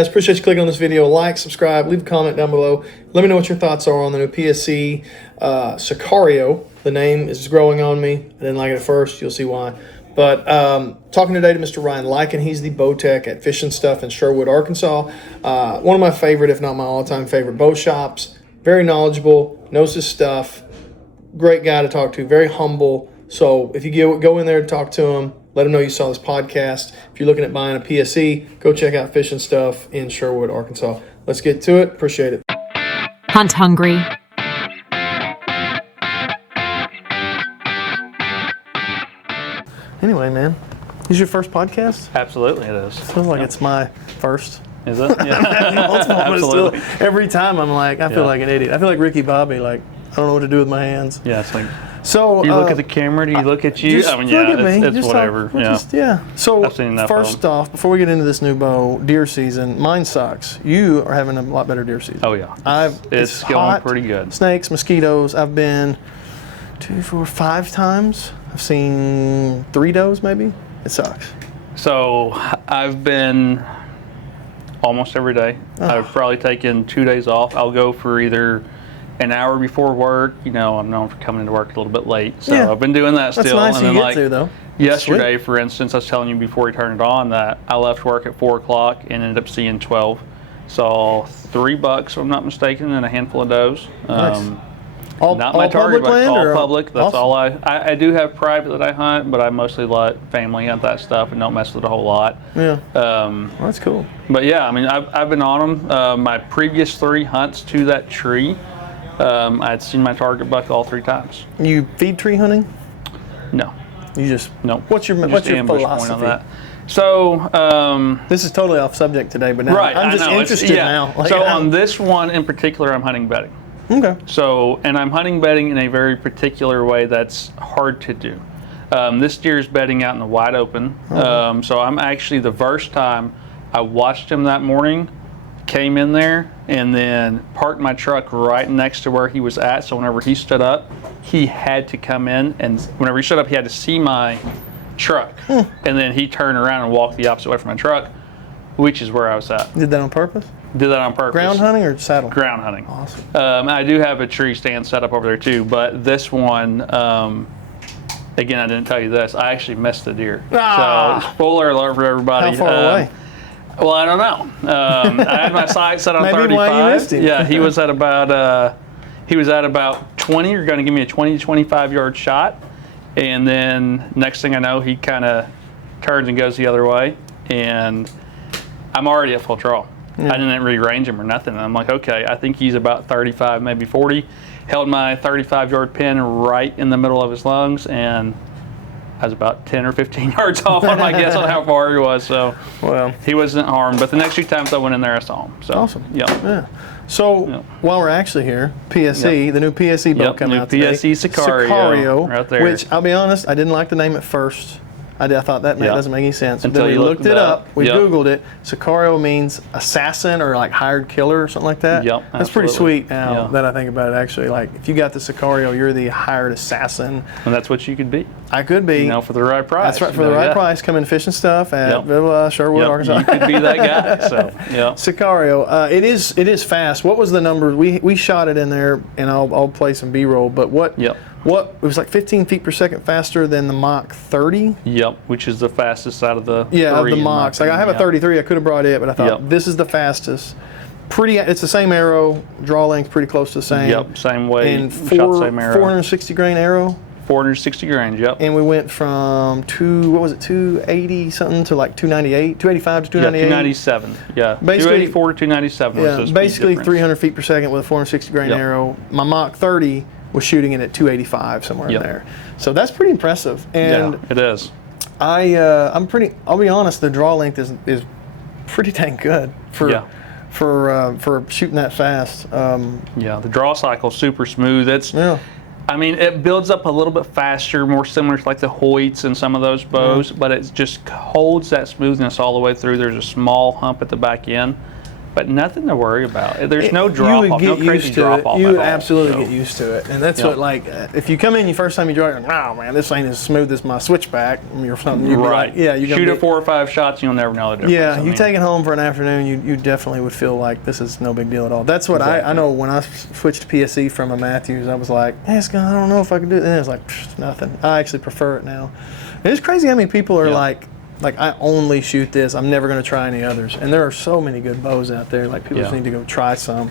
Guys, appreciate you clicking on this video. Like, subscribe, leave a comment down below. Let me know what your thoughts are on the new PSE Sicario. The name is growing on me. I didn't like it at first. You'll see why. But talking today to Mr. Ryan Lycan, he's the bow tech at Fish and Stuff in Sherwood, Arkansas. One of my favorite, if not my all-time favorite bow shops. Very knowledgeable, knows his stuff. Great guy to talk to, very humble. So if you go in there and talk to him, let him know you saw this podcast. If you're looking at buying a PSE, go check out Fish and Stuff in Sherwood, Arkansas. Let's get to it. Appreciate it. Hunt hungry. Anyway, man, is your first podcast? Absolutely, it is. Feels like it's my first. Is it? Yeah. Multiple, but Absolutely. still, every time I'm like, I feel like an idiot. I feel like Ricky Bobby, like, I don't know what to do with my hands. Yeah, it's like, so do you look at the camera? Do you look at you? Just I mean, look yeah, at me. it's Just whatever. yeah. So I've seen enough first off, before we get into this new bow, deer season, mine sucks. You are having a lot better deer season. Oh yeah, it's going hot, pretty good. Snakes, mosquitoes. I've been 2, 4, 5 times. I've seen 3 does maybe. It sucks. So I've been almost every day. I've probably taken 2 days off. I'll go for either an hour before work. You know, I'm known for coming into work a little bit late, so I've been doing that still. That's nice and you then get to, though. Yesterday, for instance, I was telling you before we turned it on that I left work at 4 o'clock and ended up seeing 12. Saw 3 bucks, if I'm not mistaken, and a handful of does. Nice. Not my target, but all public. That's awesome. all I do have private that I hunt, but I mostly let family hunt that stuff and don't mess with it a whole lot. Yeah. Well, that's cool. But yeah, I mean, I've been on them. My previous 3 hunts to that tree, I'd seen my target buck all 3 times. You feed tree hunting? No. You just No. What's your ambush philosophy? point on that? So this is totally off subject today, but now right, I'm just interested now. Like, so on this one in particular, I'm hunting bedding. Okay. So, and I'm hunting bedding in a very particular way that's hard to do. This deer is bedding out in the wide open. So I'm actually, the first time I watched him that morning, came in there and then parked my truck right next to where he was at. So whenever he stood up, he had to come in, and whenever he stood up, he had to see my truck. And then he turned around and walked the opposite way from my truck, which is where I was at. Did that on purpose? Did that on purpose. Ground hunting or saddle? Ground hunting. Awesome. I do have a tree stand set up over there too, but this one, again, I didn't tell you this, I actually missed the deer. So, spoiler alert for everybody. How far away? Well, I don't know. I had my sight set on Maybe 35. why you missed him. Yeah, he was at about 20. You're going to give me a 20 to 25 yard shot, and then next thing I know, he kind of turns and goes the other way, and I'm already at full draw. I didn't rearrange him or nothing. And I'm like, okay, I think he's about 35, maybe 40. Held my 35-yard pin right in the middle of his lungs, and I was about 10 or 15 yards off on my guess on how far he was. So well, he wasn't harmed. But the next 2 times I went in there, I saw him. So awesome. Yeah. So while we're actually here, PSE, the new PSE bow coming out today. PSE Sicario, right there. Which I'll be honest, I didn't like the name at first. I thought that doesn't make any sense. Until then we looked it up. We Googled Googled it. Sicario means assassin or like hired killer or something like that. Yep, that's pretty sweet now Yeah. that I think about it. Actually, like if you got the Sicario, you're the hired assassin. And that's what you could be. I could be. You know, for the right price. That's right, for the right price. Come in Fish and Stuff at Sherwood, Arkansas. You could be that guy. So yeah. Sicario, it is fast. What was the number? We shot it in there, and I'll play some B-roll. But what? Yep. What, it was like 15 feet per second faster than the Mach 30? Yep, which is the fastest out of the of the Machs. Like I have a 33, I could have brought it, but I thought this is the fastest. It's the same arrow, draw length pretty close to the same. Yep, same way. And shot the same arrow. 460 grain arrow. 460 grains, yep. And we went from 280 something to like 298, 285 to 298. 297, yeah. Basically, 284 to 297 was the basically speed 300 feet per second with a 460 grain arrow. My Mach 30 was shooting it at 285 somewhere in there. So that's pretty impressive. And yeah, it is. I'll be honest, the draw length is pretty dang good for shooting that fast. Yeah, the draw cycle is super smooth. I mean, it builds up a little bit faster, more similar to like the Hoyts and some of those bows, but it just holds that smoothness all the way through. There's a small hump at the back end, but nothing to worry about. There's no drop off, no crazy drop off. You would at all, absolutely so. get used to it, and that's what like if you come in your first time you draw, you're like, oh man, this ain't as smooth as my switchback or something. You'd be like, yeah, you shoot it 4 or 5 shots, you'll never know the difference. Yeah, you take it home for an afternoon, you definitely would feel like this is no big deal at all. That's what I know when I switched to PSE from a Matthews, I was like, I don't know if I can do it. And it was like, nothing. I actually prefer it now. And it's crazy how many people are like I only shoot this. I'm never going to try any others. And there are so many good bows out there. Like people just need to go try some.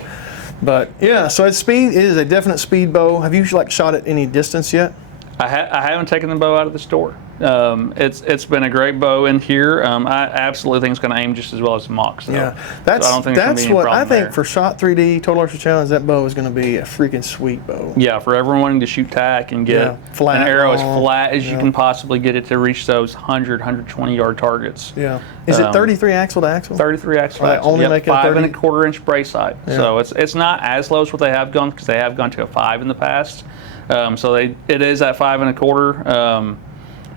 But yeah, so it's speed. It is a definite speed bow. Have you like shot at any distance yet? I haven't taken the bow out of the store. It's been a great bow in here. I absolutely think it's going to aim just as well as the Mox. Yeah, that's so I don't think that's be what I think there. for Shot 3D Total Archery Challenge. That bow is going to be a freaking sweet bow. Yeah, for everyone wanting to shoot tack and get flat, an arrow as long. flat as you can possibly get it to reach those 100, 120 yard targets. Yeah. Is it 33 axle to axle? 33 axle. They only make it a 5 30? 1/4 inch brace height. Yeah. So it's not as low as what they have gone, because they have gone to a 5 in the past. So it is at 5 1/4.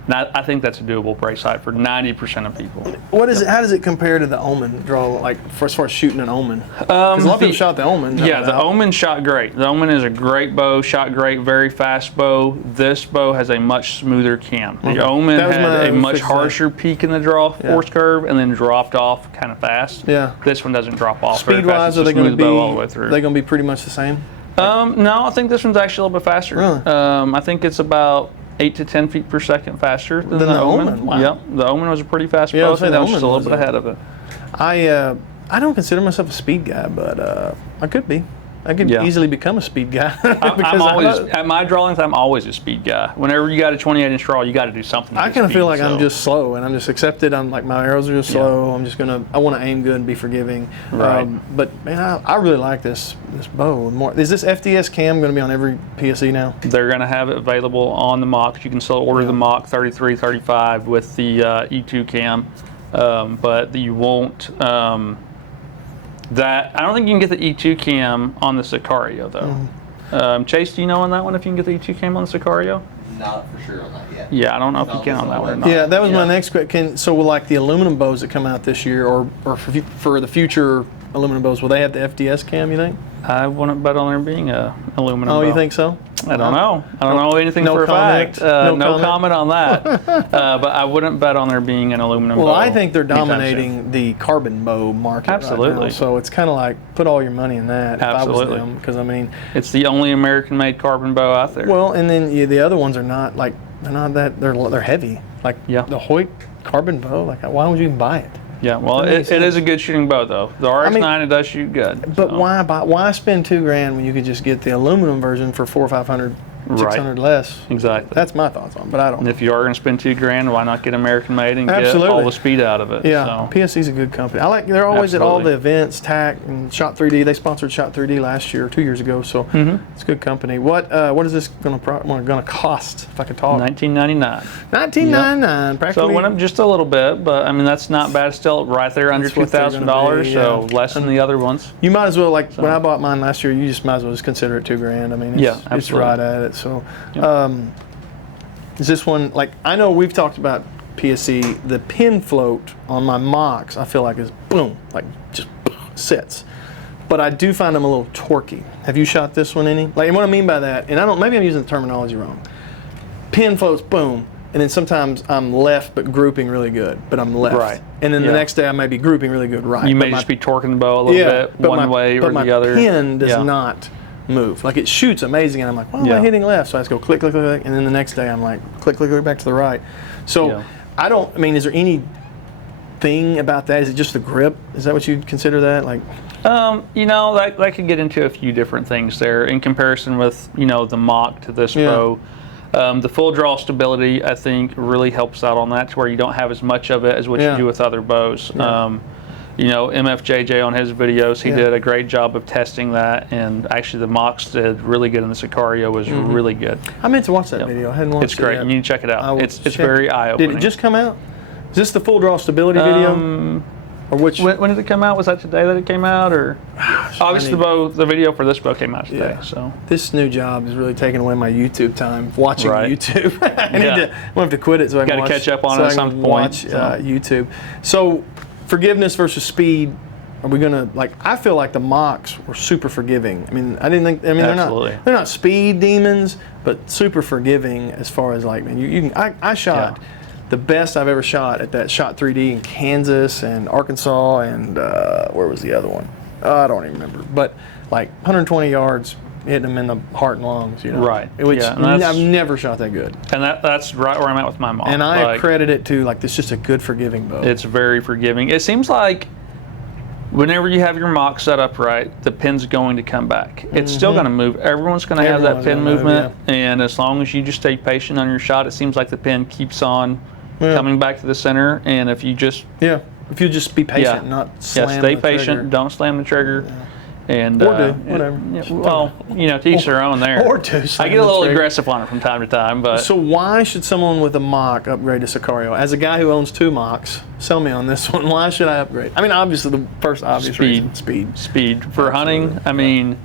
I think that's a doable brace height for 90% of people. What is it? How does it compare to the Omen draw? Like as far as shooting an Omen? Because a lot of people shot the Omen. Yeah, the Omen shot great. The Omen is a great bow, shot great, very fast bow. This bow has a much smoother cam. The Omen had a much harsher peak in the draw force curve and then dropped off kind of fast. Yeah. This one doesn't drop off. Speed wise, are they going to be? All the way through. Are they going to be pretty much the same? No, I think this one's actually a little bit faster. Really? I think it's about 8 to 10 feet per second faster than the Omen. Wow. Yep, the Omen was a pretty fast bow. I think that was just a little bit ahead of it. I don't consider myself a speed guy, but I could be. I could easily become a speed guy. I'm always at my draw length. I'm always a speed guy. Whenever you got a 28-inch draw, you got to do something. I kind of feel like I'm just slow, and I'm just accepted. I'm like my arrows are just slow. I'm just gonna. I want to aim good and be forgiving. Right. But man, I really like this bow. More. Is this FDS cam going to be on every PSE now? They're going to have it available on the Mox. You can still order the Mox 33, 35 with the E2 cam, but you won't. I don't think you can get the E2 cam on the Sicario though. Chase, do you know on that one if you can get the E2 cam on the Sicario? Not for sure on that yet. Yeah, I don't know if you can on that one or not. Yeah, that was my next question. So, like the aluminum bows that come out this year, or for the future aluminum bows, will they have the FDS cam? You think? I wouldn't bet on there being a aluminum bow. You think so? I don't know. I don't know anything for a fact. No comment on that. But I wouldn't bet on there being an aluminum bow. Well, I think they're anytime dominating the carbon bow market Absolutely. right now. So it's kind of like put all your money in that. Absolutely. If I was them, because I mean, it's the only American-made carbon bow out there. well, and then the other ones are not like they're heavy. Like the Hoyt carbon bow. Like why would you even buy it? Yeah, well, it is a good shooting bow though. The RX-9 it does shoot good. But so. why spend $2,000 when you could just get the aluminum version for $400 or $500, $600 less? Exactly. That's my thoughts on it, but I don't. And if you are going to spend $2,000, why not get American made and get Absolutely. all the speed out of it? Yeah, So. PSE's a good company. They're always at all the events, TAC and Shot 3D. They sponsored Shot 3D last year, 2 years ago, so it's a good company. What is this going to cost? If I could talk. $19.99. $19.99, practically. So it went up just a little bit, but I mean that's not bad. Still right there under $2,000, so less than the other ones. You might as well when I bought mine last year. You just might as well just consider it $2,000. I mean, it's right at it. So, is this one I know we've talked about PSE. The pin float on my Mox, I feel like is boom, just sits. But I do find them a little torquey. Have you shot this one any? And what I mean by that, and maybe I'm using the terminology wrong. Pin floats, boom. And then sometimes I'm left but grouping really good, but I'm left. Right. And then the next day I may be grouping really good right. You may just be torquing the bow a little bit one way or the other. But my pin does not move. It shoots amazing, and I'm like, why am I hitting left? So I just go click, click, click, and then the next day I'm like, click, click, click, back to the right. So is there anything about that? Is it just the grip? Is that what you'd consider that? That could get into a few different things there in comparison with, the Mock to this bow. The full draw stability, I think, really helps out on that to where you don't have as much of it as what you do with other bows. MFJJ on his videos, he did a great job of testing that, and actually the Mox did really good, and the Sicario was really good. I meant to watch that video. I hadn't watched it. It's great. Yet. You need to check it out. It's very eye-opening. Did it just come out? Is this the full draw stability video? Or which? When did it come out? Was that today that it came out, or obviously the video for this bow came out today. So this new job is really taking away my YouTube time watching YouTube. I'm gonna have to quit it so I can catch up on it at some point. Watch YouTube. So forgiveness versus speed. Are we gonna like? I feel like the mocks were super forgiving. I mean, I didn't think. I mean, Absolutely. they're not speed demons, but super forgiving as far as like, man, you can. I shot the best I've ever shot at that Shot 3D in Kansas and Arkansas and where was the other one? I don't even remember. But like 120 yards, hitting them in the heart and lungs. You know, Right. Which Yeah, I've never shot that good. And that's right where I'm at with my mock. And I credit it to like this, just a good forgiving bow. It's very forgiving. It seems like whenever you have your mock set up right, the pin's going to come back. It's still going to move. Everyone's going to have that pin movement, and as long as you just stay patient on your shot, it seems like the pin keeps on coming back to the center. And if you just if you just be patient, not slam stay the patient, trigger. don't slam the trigger. And Or do, whatever. Well, you know, to each their own there. Or do. I get a little aggressive on it from time to time, but So why should someone with a mock upgrade to Sicario? As a guy who owns 2 mocks, sell me on this one. Why should I upgrade? I mean, obviously the first obvious reason, speed. Speed for hunting. I mean,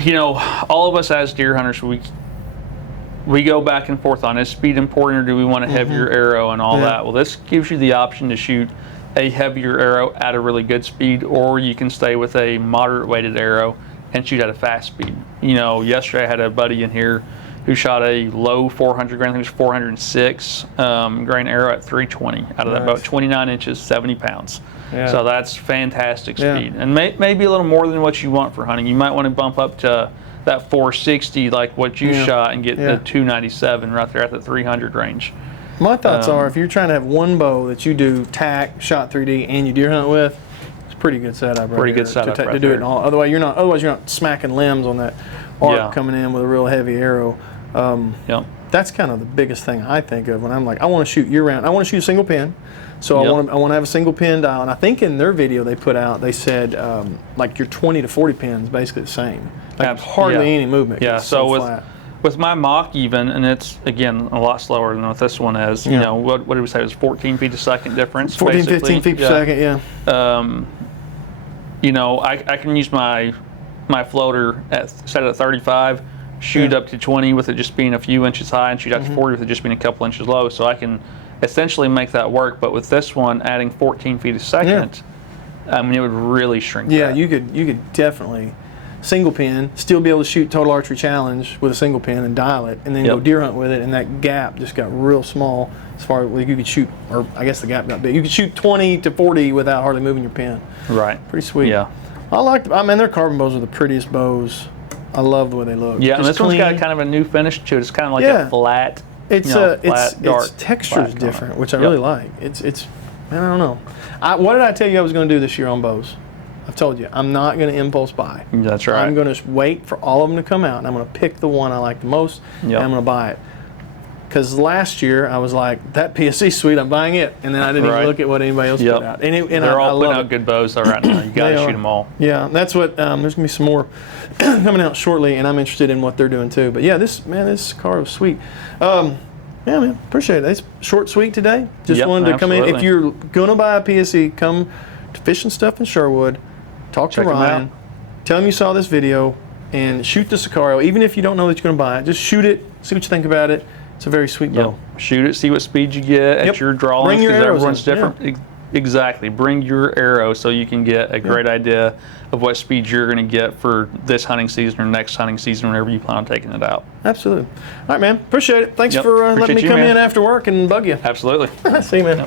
you know, all of us as deer hunters, we go back and forth on, is speed important, or do we want a heavier arrow and all that? Well, this gives you the option to shoot a heavier arrow at a really good speed, or you can stay with a moderate weighted arrow and shoot at a fast speed. You know, yesterday I had a buddy in here who shot a low 400 grain, I think it was 406 grain arrow at 320 out of that boat, 29 inches, 70 pounds. So that's fantastic speed. And maybe a little more than what you want for hunting. You might want to bump up to that 460 like what you shot and get the 297 right there at the 300 range. My thoughts are, if you're trying to have one bow that you do tack, Shot 3D, and you deer hunt with, it's a pretty good setup. Right Pretty good setup to do it in all. Otherwise, you're not smacking limbs on that arc coming in with a real heavy arrow. That's kind of the biggest thing I think of when I'm like, I want to shoot year round. I want to shoot a single pin, so I want to have a single pin dial. And I think in their video they put out, they said like your 20 to 40 pins basically the same. Like hardly any movement. Yeah. So with my mock even, and it's again a lot slower than what this one is. You know, what did we say? It was 14 feet a second difference. 14, 15 feet per second. Yeah. You know, I can use my floater set at 35, shoot up to 20 with it just being a few inches high, and shoot out to 40 with it just being a couple inches low. So I can essentially make that work. But with this one, adding 14 feet a second, I mean, it would really shrink. Yeah, you could definitely single pin, still be able to shoot Total Archery Challenge with a single pin and dial it, and then go deer hunt with it, and that gap just got real small as far as like you could shoot, or I guess the gap got big. You could shoot 20 to 40 without hardly moving your pin. Right. Pretty sweet. Yeah. I mean, their carbon bows are the prettiest bows. I love the way they look. Yeah, and this one's got kind of a new finish to it. It's kind of like a flat, flat, dark. Its texture is different, which I really like. It's I don't know. What did I tell you I was going to do this year on bows? I've told you, I'm not going to impulse buy. That's right. I'm going to wait for all of them to come out, and I'm going to pick the one I like the most, and I'm going to buy it. Because last year, I was like, that PSE sweet, I'm buying it. And then I didn't even look at what anybody else put out. And they're all putting out good bows though right now. You got to shoot them all. Yeah, that's what, there's going to be some more coming out shortly, and I'm interested in what they're doing too. But yeah, this car was sweet. Yeah, man, appreciate it. It's short, sweet today. Just wanted to come in. If you're going to buy a PSE, come to Fish and Stuff in Sherwood. Talk to Ryan, tell him you saw this video, and shoot the Sicario. Even if you don't know that you're going to buy it, just shoot it, see what you think about it. It's a very sweet bow. Shoot it, see what speed you get at your draw length, because everyone's different. Exactly. Bring your arrow so you can get a great idea of what speed you're going to get for this hunting season or next hunting season, whenever you plan on taking it out. Absolutely. All right, man. Appreciate it. Thanks for letting me come in after work and bug you. Absolutely. See you, man.